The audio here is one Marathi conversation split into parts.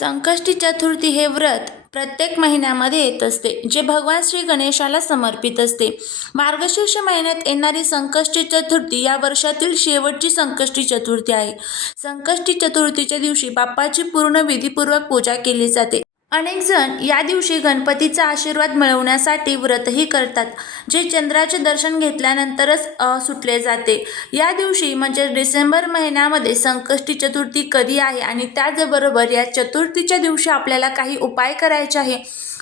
संकष्टी चतुर्थी हे व्रत प्रत्येक महिन्यामध्ये येत असते जे भगवान श्री गणेशाला समर्पित असते. मार्गशीर्ष महिन्यात येणारी संकष्टी चतुर्थी या वर्षातील शेवटची संकष्टी चतुर्थी आहे. संकष्टी चतुर्थीच्या दिवशी बाप्पाची पूर्ण विधीपूर्वक पूजा केली जाते. अनेक जण या दिवशी गणपतीचा आशीर्वाद मिळवण्यासाठी व्रतही करतात जे चंद्राचे दर्शन घेतल्यानंतरच सुटले जाते. या दिवशी म्हणजे डिसेंबर महिन्यामध्ये संकष्टी चतुर्थी कधी आहे आणि त्याचबरोबर या चतुर्थीच्या दिवशी आपल्याला काही उपाय करायचे आहे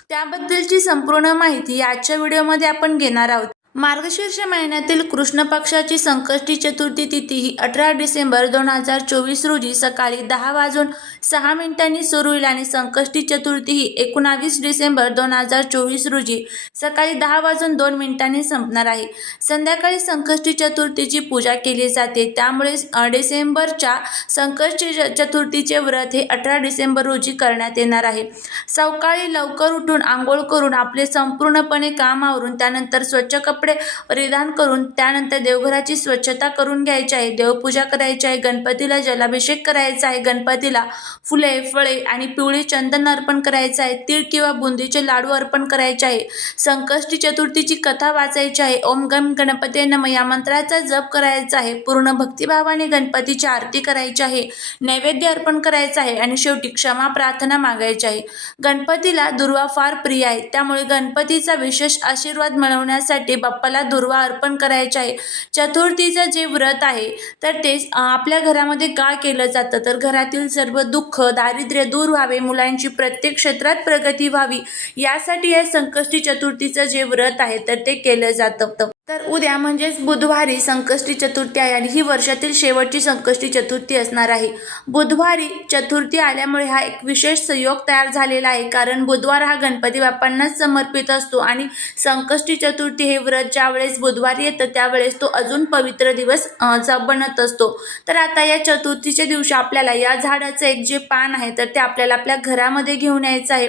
त्याबद्दलची संपूर्ण माहिती आजच्या व्हिडिओमध्ये आपण घेणार आहोत. मार्गशीर्ष महिन्यातील कृष्ण पक्षाची संकष्टी चतुर्थी तिथी ही अठरा डिसेंबर दोन हजार चोवीस रोजी सकाळी दहा वाजून सहा मिनिटांनी सुरू होईल आणि संकष्टी चतुर्थी ही एकोणावीस डिसेंबर दोन हजार चोवीस रोजी सकाळी दहा वाजून दोन मिनिटांनी संपणार आहे. संध्याकाळी संकष्टी चतुर्थीची पूजा केली जाते. त्यामुळे डिसेंबरच्या संकष्टी च- चतुर्थीचे व्रत हे अठरा डिसेंबर रोजी करण्यात येणार आहे. सकाळी लवकर उठून आंघोळ करून आपले संपूर्णपणे काम आवरून त्यानंतर स्वच्छ कप कपडे परिधान करून त्यानंतर देवघराची स्वच्छता करून घ्यायची आहे. देवपूजा करायची आहे. गणपतीला जलाभिषेक करायचा आहे. गणपतीला फुले फळे आणि पिवळे चंदन अर्पण करायचं आहे. तीळ किंवा बुंदीचे लाडू अर्पण करायचे आहे. संकष्टी चतुर्थीची कथा वाचायची आहे. ओम गम गणपती नम या मंत्राचा जप करायचा आहे. पूर्ण भक्तिभावाने गणपतीची आरती करायची आहे. नैवेद्य अर्पण करायचं आहे आणि शेवटी क्षमा प्रार्थना मागायची आहे. गणपतीला दुर्वा फार प्रिय आहे. त्यामुळे गणपतीचा विशेष आशीर्वाद मिळवण्यासाठी बाप्पाला दुर्वा अर्पण करायचे आहे. चतुर्थीचं जे व्रत आहे तर ते आपल्या घरामध्ये का केलं जातं? तर घरातील सर्व दुःख दारिद्र्य दूर व्हावे मुलांची प्रत्येक क्षेत्रात प्रगती व्हावी यासाठी या संकष्टी चतुर्थीचं जे व्रत आहे तर ते केलं जातं. तर उद्या म्हणजेच बुधवारी संकष्टी चतुर्थी आहे आणि ही वर्षातील शेवटची संकष्टी चतुर्थी असणार आहे. बुधवारी चतुर्थी आल्यामुळे हा एक विशेष संयोग तयार झालेला आहे कारण बुधवार हा गणपती बाप्पांनाच समर्पित असतो आणि संकष्टी चतुर्थी हे व्रत ज्या वेळेस बुधवारी येतं त्यावेळेस तो अजून पवित्र दिवस चा बनत असतो. तर आता या चतुर्थीच्या दिवशी आपल्याला या झाडाचं एक जे पान आहे तर ते आपल्याला आपल्या घरामध्ये घेऊन यायचं आहे.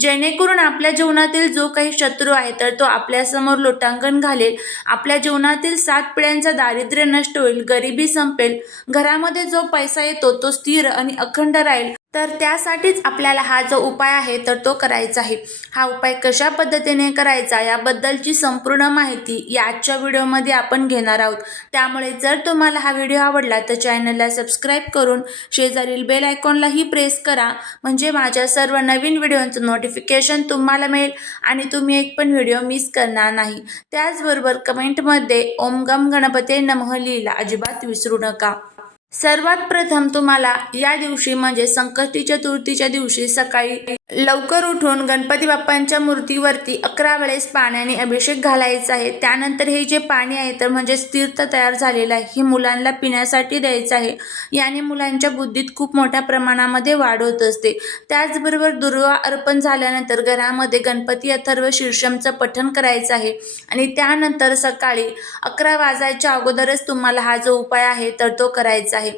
जेणेकरून आपल्या जीवनातील जो काही शत्रू आहे तर तो आपल्यासमोर लोटांगण घालेल. आपल्या जीवनातील सात पिढ्यांचं दारिद्र्य नष्ट होईल गरिबी संपेल घरामध्ये जो पैसा येतो तो स्थिर आणि अखंड राहील. तर त्यासाठीच आपल्याला हा जो उपाय आहे तर तो करायचा आहे. हा उपाय कशा पद्धतीने करायचा याबद्दलची संपूर्ण माहिती या आजच्या व्हिडिओमध्ये आपण घेणार आहोत. त्यामुळे जर तुम्हाला हा व्हिडिओ आवडला तर चॅनलला सबस्क्राईब करून शेजारील बेल आयकॉनलाही प्रेस करा. म्हणजे माझ्या सर्व नवीन व्हिडिओंचं नोटिफिकेशन तुम्हाला मिळेल आणि तुम्ही एक पण व्हिडिओ मिस करणार नाही. त्याचबरोबर कमेंटमध्ये ओम गम गणपते नमः लिहिला अजिबात विसरू नका. सर्वात प्रथम तुम्हाला या दिवशी म्हणजे संकष्टी चतुर्थीच्या दिवशी सकाळी लवकर उठून गणपती बाप्पांच्या मूर्तीवरती अकरा वेळेस पाण्याने अभिषेक घालायचा आहे. त्यानंतर हे जे पाणी आहे तर म्हणजे तीर्थ तयार झालेलं आहे. हे मुलांना पिण्यासाठी द्यायचं आहे. याने मुलांच्या बुद्धीत खूप मोठ्या प्रमाणामध्ये वाढ होत असते. त्याचबरोबर दुर्वा अर्पण झाल्यानंतर घरामध्ये गणपती अथर्व शीर्षमचं पठण करायचं आहे. आणि त्यानंतर सकाळी अकरा वाजायच्या अगोदरच तुम्हाला हा जो उपाय आहे तर तो करायचा आहे.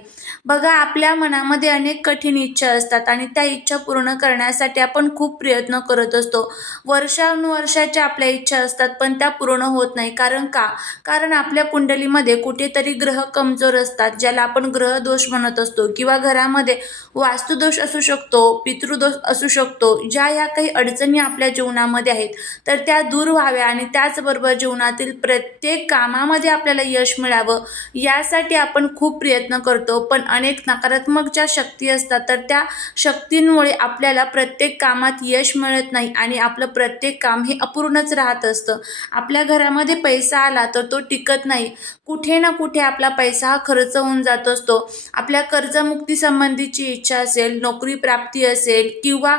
बघा आपल्या मनामध्ये अनेक कठीण इच्छा असतात आणि त्या इच्छा पूर्ण करण्यासाठी आपण खूप प्रयत्न करत असतो. वर्षानुवर्षाच्या आपल्या इच्छा असतात पण त्या पूर्ण होत नाही. कारण का? कारण आपल्या कुंडलीमध्ये कुठेतरी ग्रह कमजोर असतात ज्याला आपण ग्रह दोष म्हणत असतो किंवा घरामध्ये वास्तुदोष असू शकतो पितृदोष असू शकतो ज्या ह्या काही अडचणी आपल्या जीवनामध्ये आहेत तर त्या दूर व्हाव्या आणि त्याचबरोबर जीवनातील प्रत्येक कामामध्ये आपल्याला यश मिळावं यासाठी आपण खूप प्रयत्न करतो. पण अनेक नकारात्मक ज्या शक्ती असतात तर त्या शक्तींमुळे आपल्याला प्रत्येक प्रत्येक कामात यश मिळत नाही आणि आपलं प्रत्येक काम हे अपूर्णच राहत असतं. आपल्या घरामध्ये पैसा आला तर तो टिकत नाही. कुठे ना कुठे आपला पैसा हा खर्च होऊन जात असतो. आपल्या कर्जमुक्ती संबंधीची इच्छा असेल नोकरी प्राप्ती असेल किंवा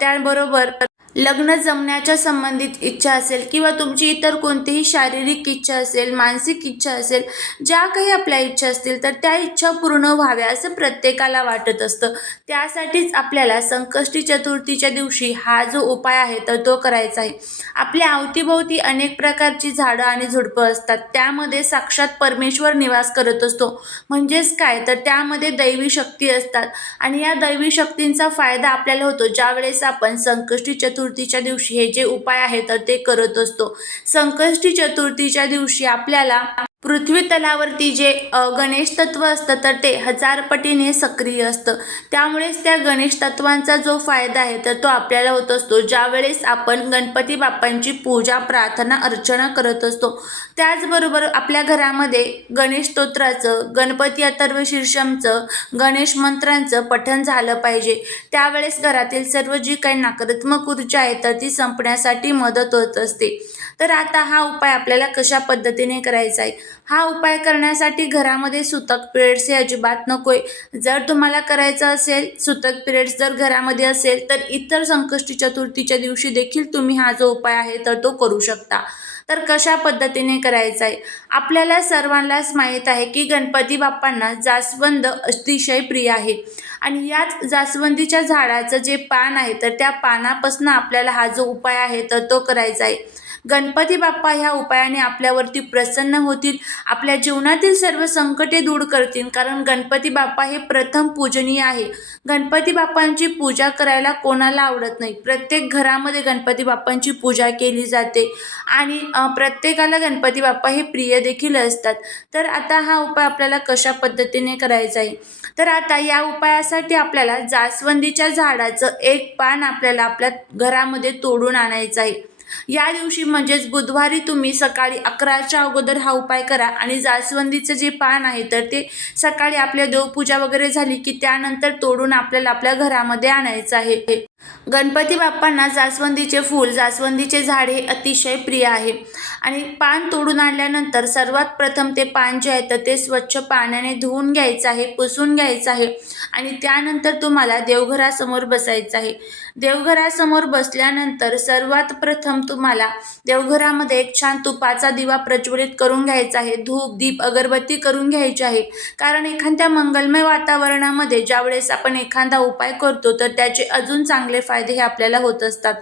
त्याबरोबर लग्न जमण्याच्या संबंधित इच्छा असेल किंवा तुमची इतर कोणतीही शारीरिक इच्छा असेल मानसिक इच्छा असेल ज्या काही आपल्या इच्छा असतील तर त्या इच्छा पूर्ण व्हाव्या असं प्रत्येकाला वाटत असतं. त्यासाठीच आपल्याला संकष्टी चतुर्थीच्या दिवशी हा जो उपाय आहे तर तो करायचा आहे. आपल्या अवतीभोवती अनेक प्रकारची झाडं आणि झुडपं असतात. त्यामध्ये साक्षात परमेश्वर निवास करत असतो. म्हणजेच काय? तर त्यामध्ये दैवी शक्ती असतात. आणि या दैवी शक्तींचा फायदा आपल्याला होतो ज्यावेळेस आपण संकष्टी चतुर्थीच्या दिवशी हे जे उपाय आहेत तर ते करत असतो. संकष्टी चतुर्थीच्या दिवशी आपल्याला पृथ्वी तलावरती जे गणेश तत्व असतं तर ते हजार पटीने सक्रिय असतं. त्यामुळेच त्या गणेश तत्वांचा जो फायदा आहे तर तो आपल्याला होत असतो. ज्यावेळेस आपण गणपती बाप्पांची पूजा प्रार्थना अर्चना करत असतो त्याचबरोबर आपल्या घरामध्ये गणेश स्तोत्राचं गणपती अथर्वशीर्षमचं गणेश मंत्रांचं पठण झालं पाहिजे. त्यावेळेस घरातील सर्व जी काही नकारात्मक ऊर्जा आहे तर ती संपण्यासाठी मदत होत असते. तर आता हा उपाय आपल्याला कशा पद्धतीने करायचा आहे? हा उपाय करण्यासाठी घरामध्ये सुतक पिरियड्स हे अजिबात नको आहे जर तुम्हाला करायचं असेल सुतक पिरियड्स जर घरामध्ये असेल तर इतर संकष्टी चतुर्थीच्या दिवशी देखील तुम्ही हा जो उपाय आहे तर तो करू शकता. तर कशा पद्धतीने करायचा आहे? आपल्याला सर्वांनाच माहीत आहे की गणपती बाप्पांना जास्वंद अतिशय प्रिय आहे. आणि याच जास्वंदीच्या झाडाचं जे पान आहे तर त्या पानापासून आपल्याला हा जो उपाय आहे तर तो करायचा आहे. गणपती बाप्पा ह्या उपायाने आपल्यावरती प्रसन्न होतील आपल्या जीवनातील सर्व संकटे दूर करतील. कारण गणपती बाप्पा हे प्रथम पूजनीय आहे. गणपती बाप्पांची पूजा करायला कोणाला आवडत नाही? प्रत्येक घरामध्ये गणपती बाप्पांची पूजा केली जाते. आणि प्रत्येकाला गणपती बाप्पा हे प्रिय देखील असतात. तर आता हा उपाय आपल्याला कशा पद्धतीने करायचा आहे? तर आता या उपायासाठी आपल्याला जास्वंदीच्या झाडाचं एक पान आपल्याला आपल्या घरामध्ये तोडून आणायचं आहे. या दिवशी म्हणजेच बुधवारी तुम्ही सकाळी अकराच्या अगोदर हा उपाय करा आणि जास्वंदीचं जे पान आहे तर ते सकाळी आपल्या देवपूजा वगैरे झाली की त्यानंतर तोडून आपल्याला आपल्या घरामध्ये आणायचं आहे. गणपती बाप्पांना जास्वंदीचे फूल जास्वंदीचे झाड हे अतिशय प्रिय आहे. आणि पान तोडून आणल्यानंतर सर्वात प्रथम ते पान जे आहे तर ते स्वच्छ पाण्याने धुवून घ्यायचं आहे पुसून घ्यायचं आहे. आणि त्यानंतर तुम्हाला देवघरासमोर बसायचं आहे. देवघरासमोर बसल्यानंतर सर्वात प्रथम तुम्हाला देवघरामध्ये एक छान तुपाचा दिवा प्रज्वलित करून घ्यायचा आहे. धूप दीप अगरबत्ती करून घ्यायची आहे. कारण एखाद्या मंगलमय वातावरणामध्ये ज्यावेळेस आपण एखादा उपाय करतो तर त्याचे अजून चांगले फायदे हे आपल्याला होत असतात.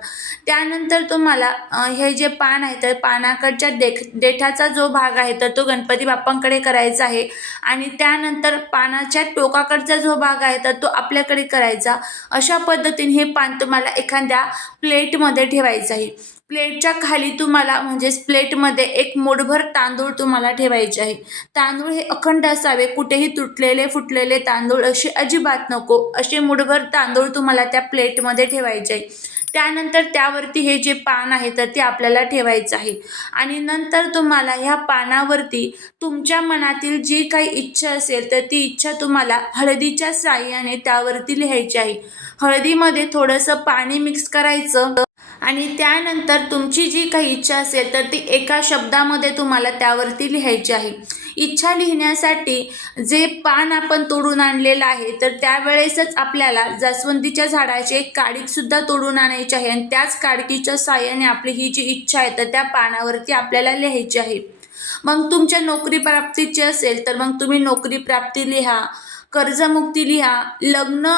त्यानंतर तुम्हाला हे जे पान आहे तर पानाकडच्या देख देठाचा जो भाग आहे तर तो गणपती बाप्पांकडे करायचा आहे. आणि त्यानंतर पानाच्या टोकाकडचा जो भाग आहे तर तो आपल्याकडे करायचा. अशा पद्धतीने हे पान तुम्हाला एखाद्या प्लेटमध्ये ठेवायचं आहे. प्लेटच्या खाली तुम्हाला म्हणजेच प्लेटमध्ये एक मूठभर तांदूळ तुम्हाला ठेवायचे आहे. तांदूळ हे अखंड असावे कुठेही तुटलेले फुटलेले तांदूळ असे अजिबात नको. असे मुठभर तांदूळ तुम्हाला त्या प्लेटमध्ये ठेवायचे आहे. त्यानंतर त्यावरती हे जे पान आहे तर ते आपल्याला ठेवायचं आहे. आणि नंतर तुम्हाला ह्या पानावरती तुमच्या मनातील जी काही इच्छा असेल तर ती इच्छा तुम्हाला हळदीच्या साह्याने त्यावरती लिहायची आहे. हळदीमध्ये थोडंसं पाणी मिक्स करायचं. आणि त्यानंतर तुमची जी काही इच्छा असेल तर ती एका शब्दामध्ये तुम्हाला त्यावरती लिहायची आहे. इच्छा लिहिण्यासाठी जे पान आपण तोडून आणलेलं आहे तर त्यावेळेसच आपल्याला जास्वंदीच्या झाडाची एक काडीकसुद्धा तोडून आणायची आहे आणि त्याच काडकीच्या साह्याने आपली ही जी इच्छा आहे तर त्या पानावरती आपल्याला लिहायची आहे. मग तुमच्या नोकरी प्राप्तीची असेल तर मग तुम्ही नोकरी प्राप्ती लिहा कर्जमुक्ती लिहा लग्न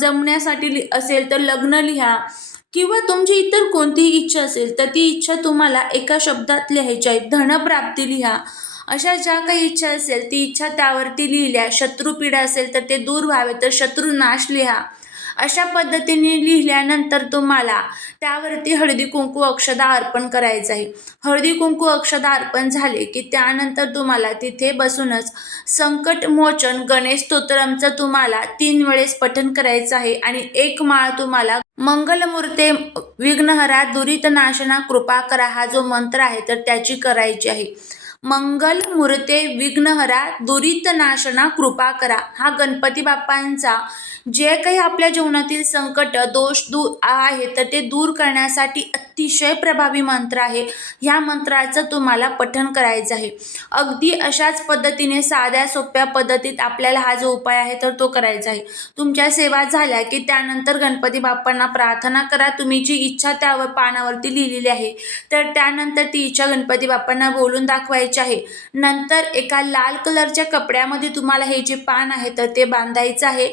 जमण्यासाठी लि असेल तर लग्न लिहा किंवा तुमची इतर कोणतीही इच्छा असेल तर ती इच्छा तुम्हाला एका शब्दात लिहायची आहे धनप्राप्ती लिहा. अशा ज्या काही इच्छा असेल ती इच्छा त्यावरती लिहिल्या. शत्रुपीडा असेल तर ते दूर व्हावे. तर शत्रुनाश लिहा. अशा पद्धतीने लिहिल्यानंतर तुम्हाला त्यावरती हळदी कुंकू अक्षदा अर्पण करायचं आहे. हळदी कुंकू अक्षदा अर्पण झाले की त्यानंतर तुम्हाला तिथे बसूनच संकटमोचन गणेश स्तोत्रमचं तुम्हाला तीन वेळेस पठण करायचं आहे आणि एक माळ तुम्हाला मंगलमूर्ते विघ्नहरा दुरितनाशना कृपा करा हा जो मंत्र आहे तर त्याची करायची आहे. मंगल मूर्ते विघ्नहरा दुरितनाशना कृपा करा हा गणपती बाप्पांचा जे काही आपल्या जीवनातील संकट दोष दूर आहे तर ते दूर करण्यासाठी अतिशय प्रभावी मंत्र आहे. ह्या मंत्राचं तुम्हाला पठन करायचं आहे. अगदी अशाच पद्धतीने साध्या सोप्या पद्धतीत आपल्याला हा जो उपाय आहे तर तो करायचा आहे. तुमच्या सेवा झाल्या की त्यानंतर गणपती बाप्पांना प्रार्थना करा. तुम्ही जी इच्छा त्यावर पानावरती लिहिलेली आहे तर त्यानंतर ती इच्छा गणपती बाप्पांना बोलून दाखवायची आहे. नंतर एका लाल कलरच्या कपड्यामध्ये तुम्हाला हे जे पान आहे तर ते बांधायचं आहे.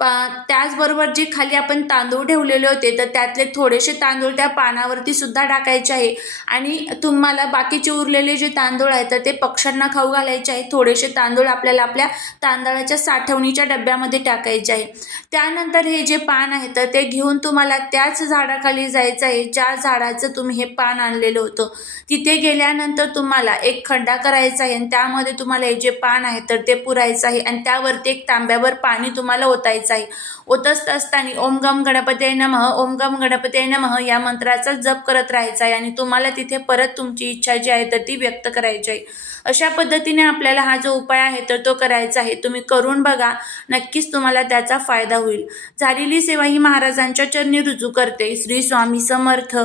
पा त्याचबरोबर जे खाली आपण तांदूळ ठेवलेले होते तर त्यातले थोडेसे तांदूळ त्या पानावरती सुद्धा टाकायचे आहे. आणि तुम्हाला बाकीचे उरलेले जे तांदूळ आहेत तर ते पक्ष्यांना खाऊ घालायचे आहे. थोडेसे तांदूळ आपल्याला आपल्या तांदळाच्या साठवणीच्या डब्यामध्ये टाकायचे आहे. त्यानंतर हे जे पान आहे तर ते घेऊन तुम्हाला त्याच झाडाखाली जायचं आहे ज्या झाडाचं तुम्ही हे पान आणलेलं होतं. तिथे गेल्यानंतर तुम्हाला एक खड्डा करायचा आहे आणि त्यामध्ये तुम्हाला हे जे पान आहे तर ते पुरायचं आहे. आणि त्यावरती एक तांब्यावर पाणी तुम्हाला ओतायचं आहे ओतत असताना ओम गम गणपती नमः ओम गम गणपती नमः या मंत्राचा जप करत राहायचा आहे आणि तुम्हाला तिथे परत तुमची इच्छा जी आहे तर ती व्यक्त करायची आहे अशा पद्धतीने आपल्याला हा जो उपाय आहे तर तो करायचा आहे. तुम्ही करून बघा नक्कीच तुम्हाला त्याचा फायदा होईल. झालेली सेवा ही महाराजांच्या चरणी रुजू करते. श्री स्वामी समर्थ.